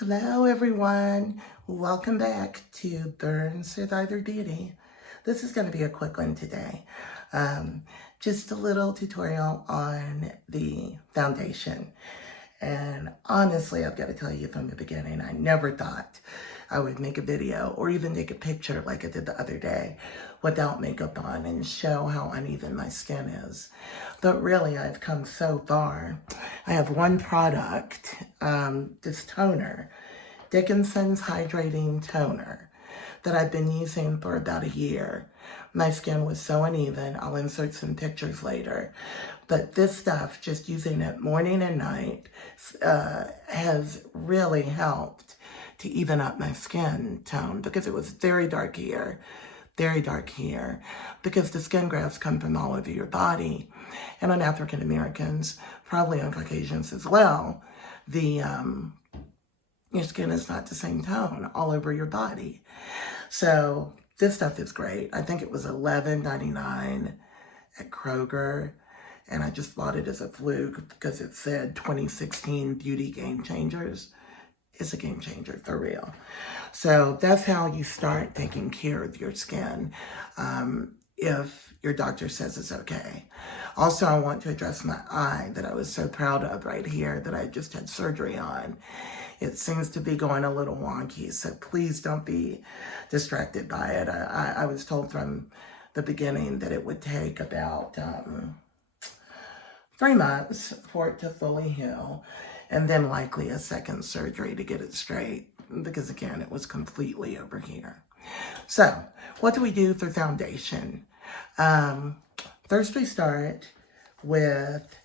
Hello everyone, welcome back to Burns with Either Beauty. This is going to be a quick one today. Just a little tutorial on the foundation. And honestly, I've got to tell you from the beginning, I never thought I would make a video or even take a picture like I did the other day without makeup on and show how uneven my skin is. But really, I've come so far. I have one product, this toner, Dickinson's Hydrating Toner, that I've been using for about a year. My skin was so uneven. I'll insert some pictures later. But this stuff, just using it morning and night, has really helped to even up my skin tone because it was very dark here, because the skin grafts come from all over your body. And on African Americans, probably on Caucasians as well, your skin is not the same tone all over your body. So this stuff is great. I think it was $11.99 at Kroger. And I just bought it as a fluke because it said 2016 Beauty Game Changers. It's a game changer for real. So that's how you start taking care of your skin if your doctor says it's okay. Also, I want to address my eye that I was so proud of right here that I just had surgery on. It seems to be going a little wonky, so please don't be distracted by it. I was told from the beginning that it would take about 3 months for it to fully heal, and then likely a second surgery to get it straight, because again, it was completely over here. So, what do we do for foundation? First we start with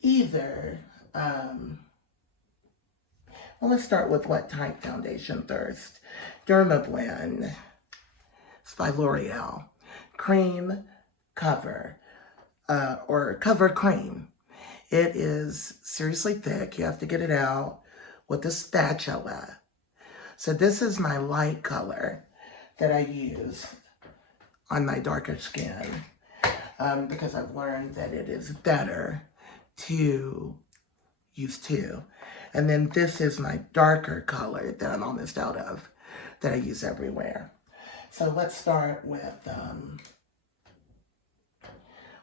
either, well, let's start with what type foundation first. Dermablend, it's by L'Oreal, Cream Cover, or Cover Creme. It is seriously thick. You have to get it out with a spatula. So this is my light color that I use on my darker skin because I've learned that it is better to use two. And then this is my darker color that I'm almost out of, that I use everywhere. So let's start with,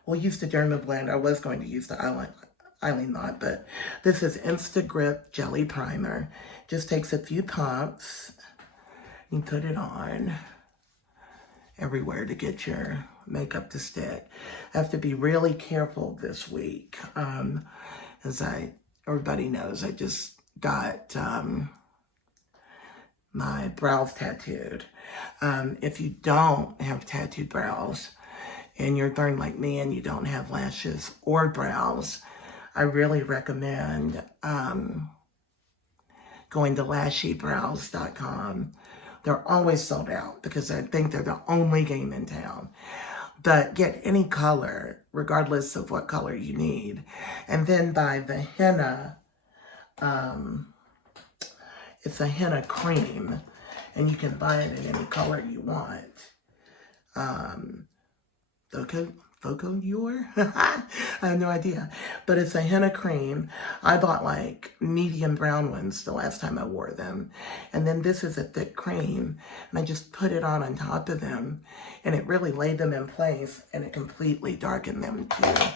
we'll use the Dermablend. I was going to use the Eyelid Knot, but this is Insta Grip Jelly Primer. Just takes a few pumps. You put it on everywhere to get your makeup to stick. I have to be really careful this week. As everybody knows, I just got my brows tattooed. If you don't have tattooed brows and you're thin like me and you don't have lashes or brows, I really recommend going to lashybrows.com. They're always sold out because I think they're the only game in town. But get any color, regardless of what color you need. And then buy the henna, it's a henna cream, and you can buy it in any color you want. I have no idea, but it's a henna cream. I bought like medium brown ones the last time I wore them. And then this is a thick cream, and I just put it on top of them, and it really laid them in place, and it completely darkened them to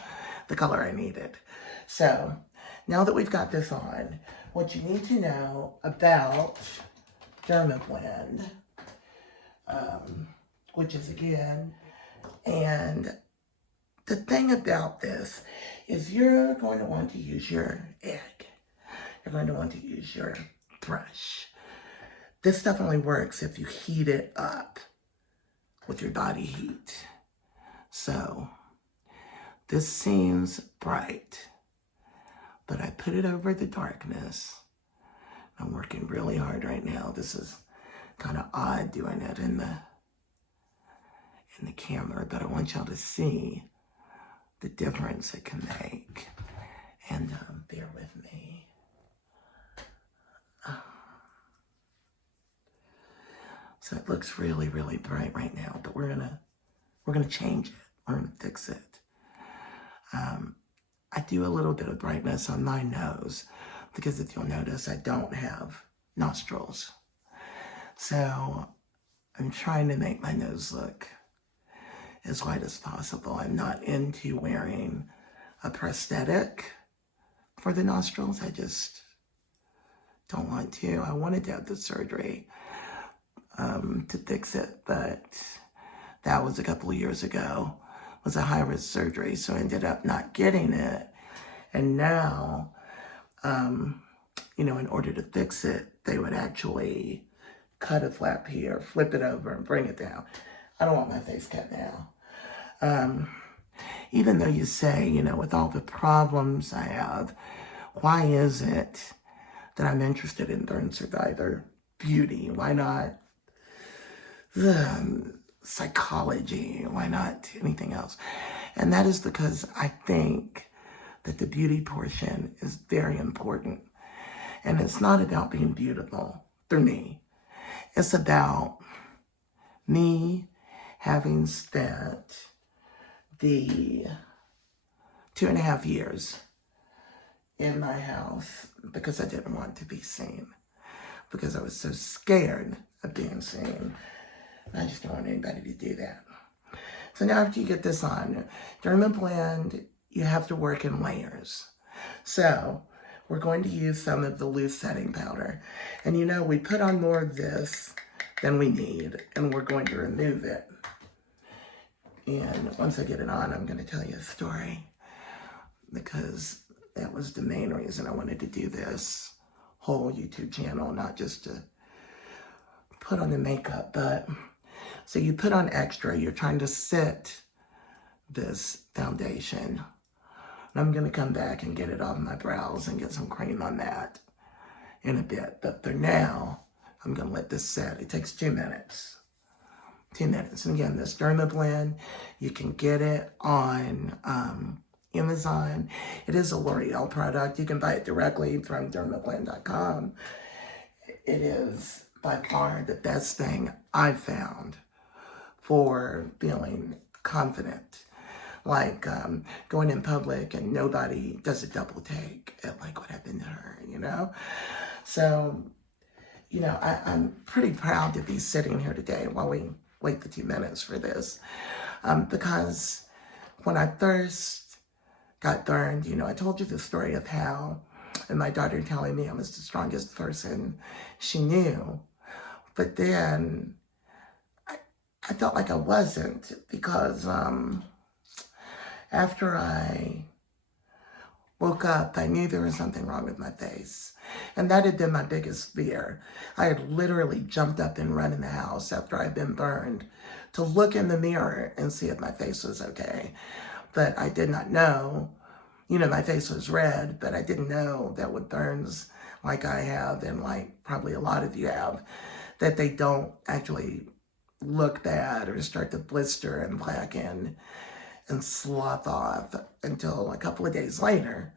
the color I needed. So now that we've got this on, what you need to know about Dermablend, which is again, and the thing about this is you're going to want to use your egg. You're going to want to use your brush. This stuff only works if you heat it up with your body heat. So this seems bright, but I put it over the darkness. I'm working really hard right now. This is kind of odd doing it in the camera, but I want y'all to see the difference it can make. And bear with me. So it looks really, really bright right now, but we're gonna change it. We're gonna fix it. I do a little bit of brightness on my nose because if you'll notice, I don't have nostrils. So I'm trying to make my nose look as wide as possible. I'm not into wearing a prosthetic for the nostrils. I just don't want to. I wanted to have the surgery to fix it, but that was a couple of years ago. It was a high-risk surgery, so I ended up not getting it. And now, you know, in order to fix it, they would actually cut a flap here, flip it over, and bring it down. I don't want my face cut now. Even though you say, you know, with all the problems I have, why is it that I'm interested in burn survivor beauty? Why not psychology? Why not anything else? And that is because I think that the beauty portion is very important. And it's not about being beautiful for me. It's about me having spent the 2.5 years in my house because I didn't want to be seen, because I was so scared of being seen. I just don't want anybody to do that. So now after you get this on, Dermablend, you have to work in layers. So we're going to use some of the loose setting powder. And you know, we put on more of this than we need, and we're going to remove it. And once I get it on, I'm going to tell you a story, because that was the main reason I wanted to do this whole YouTube channel, not just to put on the makeup. But so you put on extra, you're trying to set this foundation. And I'm going to come back and get it on my brows and get some cream on that in a bit. But for now, I'm going to let this set. It takes 2 minutes. 2 minutes. And again, this Dermablend, you can get it on Amazon. It is a L'Oreal product. You can buy it directly from dermablend.com. It is by far the best thing I've found for feeling confident. Like going in public and nobody does a double take at like what happened to her, you know? So, you know, I'm pretty proud to be sitting here today while we wait the 2 minutes for this. Because when I first got burned, you know, I told you the story of how, and my daughter telling me I was the strongest person she knew. But then I felt like I wasn't, because after I woke up, I knew there was something wrong with my face. And that had been my biggest fear. I had literally jumped up and run in the house after I'd been burned to look in the mirror and see if my face was okay. But I did not know, you know, my face was red, but I didn't know that with burns like I have, and like probably a lot of you have, that they don't actually look bad or start to blister and blacken and slough off until a couple of days later.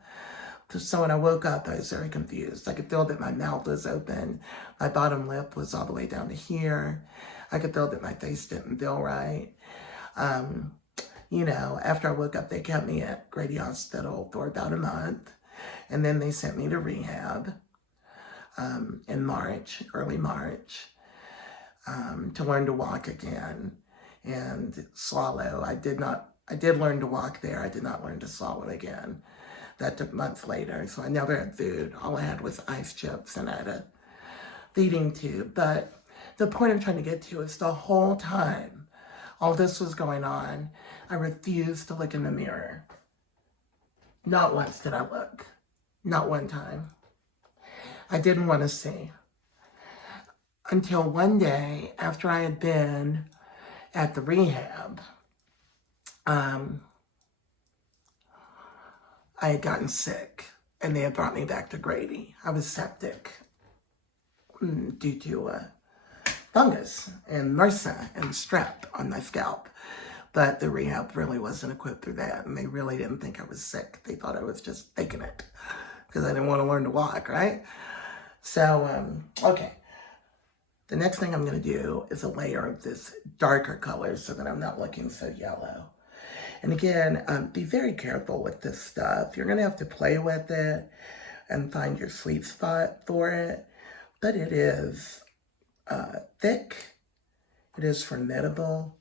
So when I woke up, I was very confused. I could feel that my mouth was open. My bottom lip was all the way down to here. I could feel that my face didn't feel right. You know, after I woke up, they kept me at Grady Hospital for about a month. And then they sent me to rehab in March, early March, to learn to walk again and swallow. I did learn to walk there. I did not learn to swallow again. That took months later. So I never had food. All I had was ice chips, and I had a feeding tube. But the point I'm trying to get to is the whole time all this was going on, I refused to look in the mirror. Not once did I look. Not one time. I didn't want to see. Until one day, after I had been at the rehab, I had gotten sick, and they had brought me back to Grady. I was septic due to fungus and MRSA and strep on my scalp. But the rehab really wasn't equipped for that, and they really didn't think I was sick. They thought I was just faking it because I didn't want to learn to walk, right? So, okay. The next thing I'm going to do is a layer of this darker color so that I'm not looking so yellow. And again, be very careful with this stuff. You're going to have to play with it and find your sweet spot for it. but it is thick. It is formidable.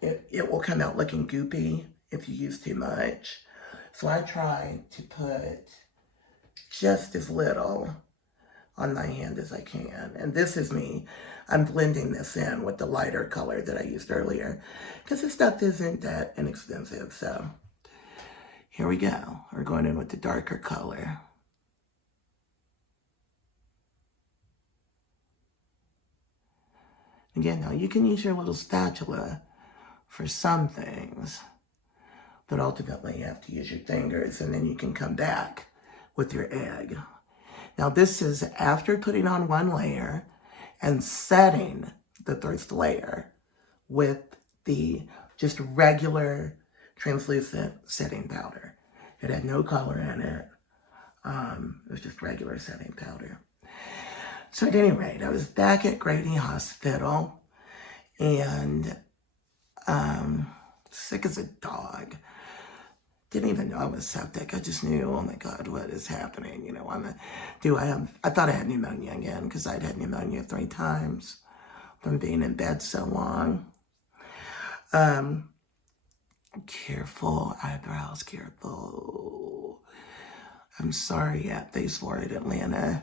It will come out looking goopy if you use too much. So I try to put just as little on my hand as I can. And this is me. I'm blending this in with the lighter color that I used earlier because this stuff isn't that inexpensive. So here we go. We're going in with the darker color. Again, now you can use your little spatula for some things, but ultimately you have to use your fingers, and then you can come back with your egg. Now this is after putting on one layer and setting the first layer with the just regular translucent setting powder. It had no color in it. It was just regular setting powder. So at any rate, I was back at Grady Hospital and sick as a dog. Didn't even know I was septic. I just knew, oh my God, what is happening? You know, I thought I had pneumonia again because I'd had pneumonia 3 times from being in bed so long. Careful, eyebrows, careful. I'm sorry at Face Forward Atlanta.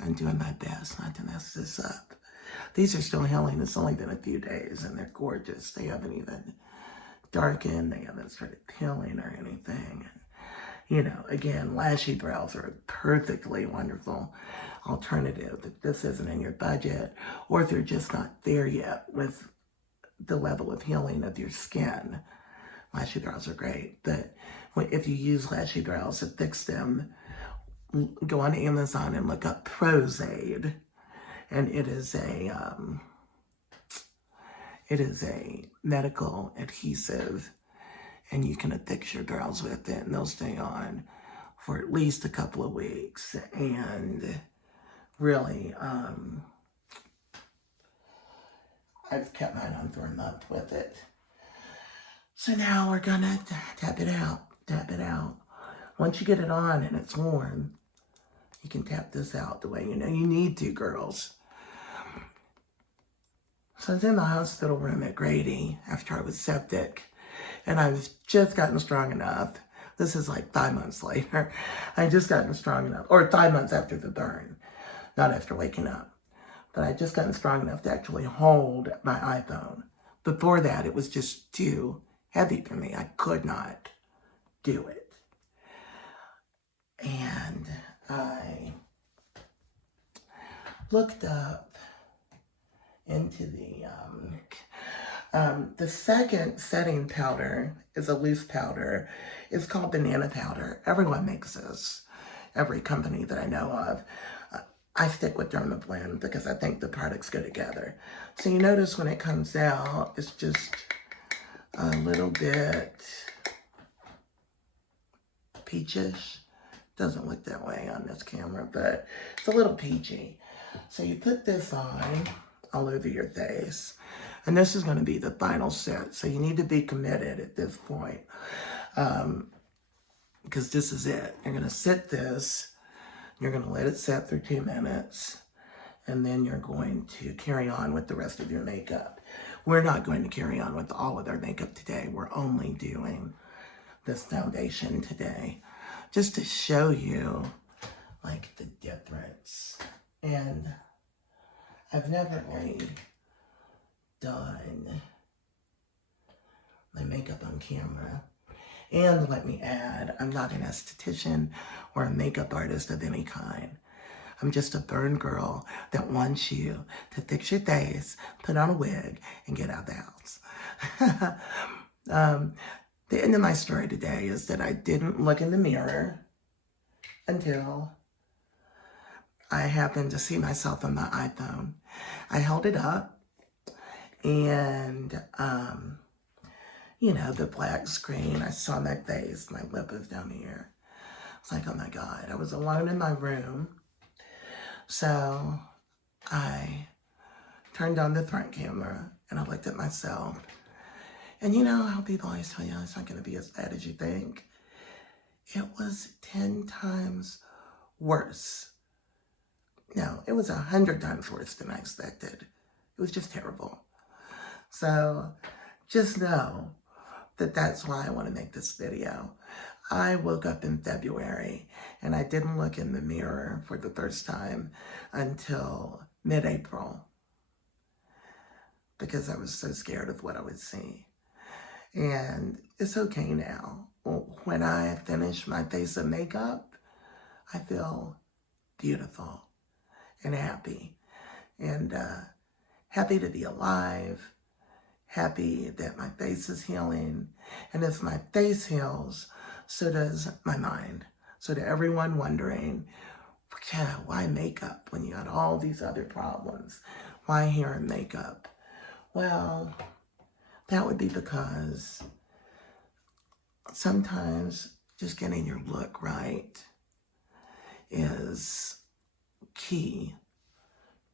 I'm doing my best not to mess this up. These are still healing. It's only been a few days and they're gorgeous. They haven't even darkened. They haven't started peeling or anything. You know, again, lashy brows are a perfectly wonderful alternative if this isn't in your budget or if you're just not there yet with the level of healing of your skin. Lashy brows are great, but if you use lashy brows to fix them, go on Amazon and look up Prozaid, and it is a medical adhesive, and you can affix your brows with it, and they'll stay on for at least a couple of weeks. And really, I've kept mine on for a month with it. So now we're gonna tap it out. Once you get it on and it's warm, you can tap this out the way you know you need to, girls. So I was in the hospital room at Grady after I was septic, and I was just gotten strong enough. This is like 5 months later. I had just gotten strong enough, or 5 months after the burn, not after waking up. But I had just gotten strong enough to actually hold my iPhone. Before that, it was just too heavy for me. I could not do it. And I looked up into the second setting powder is a loose powder. It's called banana powder. Everyone makes this, every company that I know of. I stick with Dermablend because I think the products go together. So you notice when it comes out, it's just a little bit peachish. Doesn't look that way on this camera, but it's a little peachy. So you put this on all over your face, and this is going to be the final set. So you need to be committed at this point, because this is it. You're going to sit this, you're going to let it set for 2 minutes, and then you're going to carry on with the rest of your makeup. We're not going to carry on with all of our makeup today. We're only doing this foundation today, just to show you like the difference. And I've never really done my makeup on camera. And let me add, I'm not an esthetician or a makeup artist of any kind. I'm just a burn girl that wants you to fix your face, put on a wig, and get out of the house. The end of my story today is that I didn't look in the mirror until I happened to see myself on my iPhone. I held it up and, you know, the black screen, I saw my face, my lip was down here. It's like, oh my God, I was alone in my room. So I turned on the front camera and I looked at myself. And you know how people always tell you, it's not going to be as bad as you think. It was 10 times worse No, it was 100 times worse than I expected. It was just terrible. So just know that that's why I want to make this video. I woke up in February and I didn't look in the mirror for the first time until mid-April because I was so scared of what I would see. And it's okay now. When I finish my face and makeup, I feel beautiful and happy. And happy to be alive, happy that my face is healing. And if my face heals, so does my mind. So to everyone wondering, yeah, why makeup when you got all these other problems? Why hair and makeup? Well, that would be because sometimes just getting your look right is key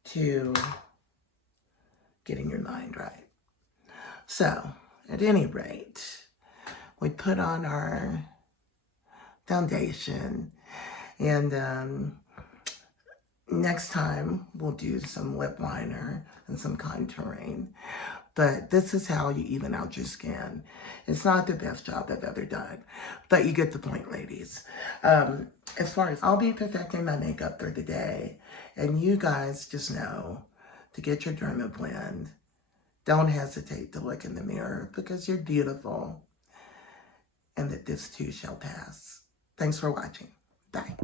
to getting your mind right. So, at any rate, we put on our foundation, and next time we'll do some lip liner and some contouring. But this is how you even out your skin. It's not the best job I've ever done, but you get the point, ladies. As far as I'll be perfecting my makeup for the day, and you guys just know to get your Dermablend. Don't hesitate to look in the mirror because you're beautiful and that this too shall pass. Thanks for watching. Bye.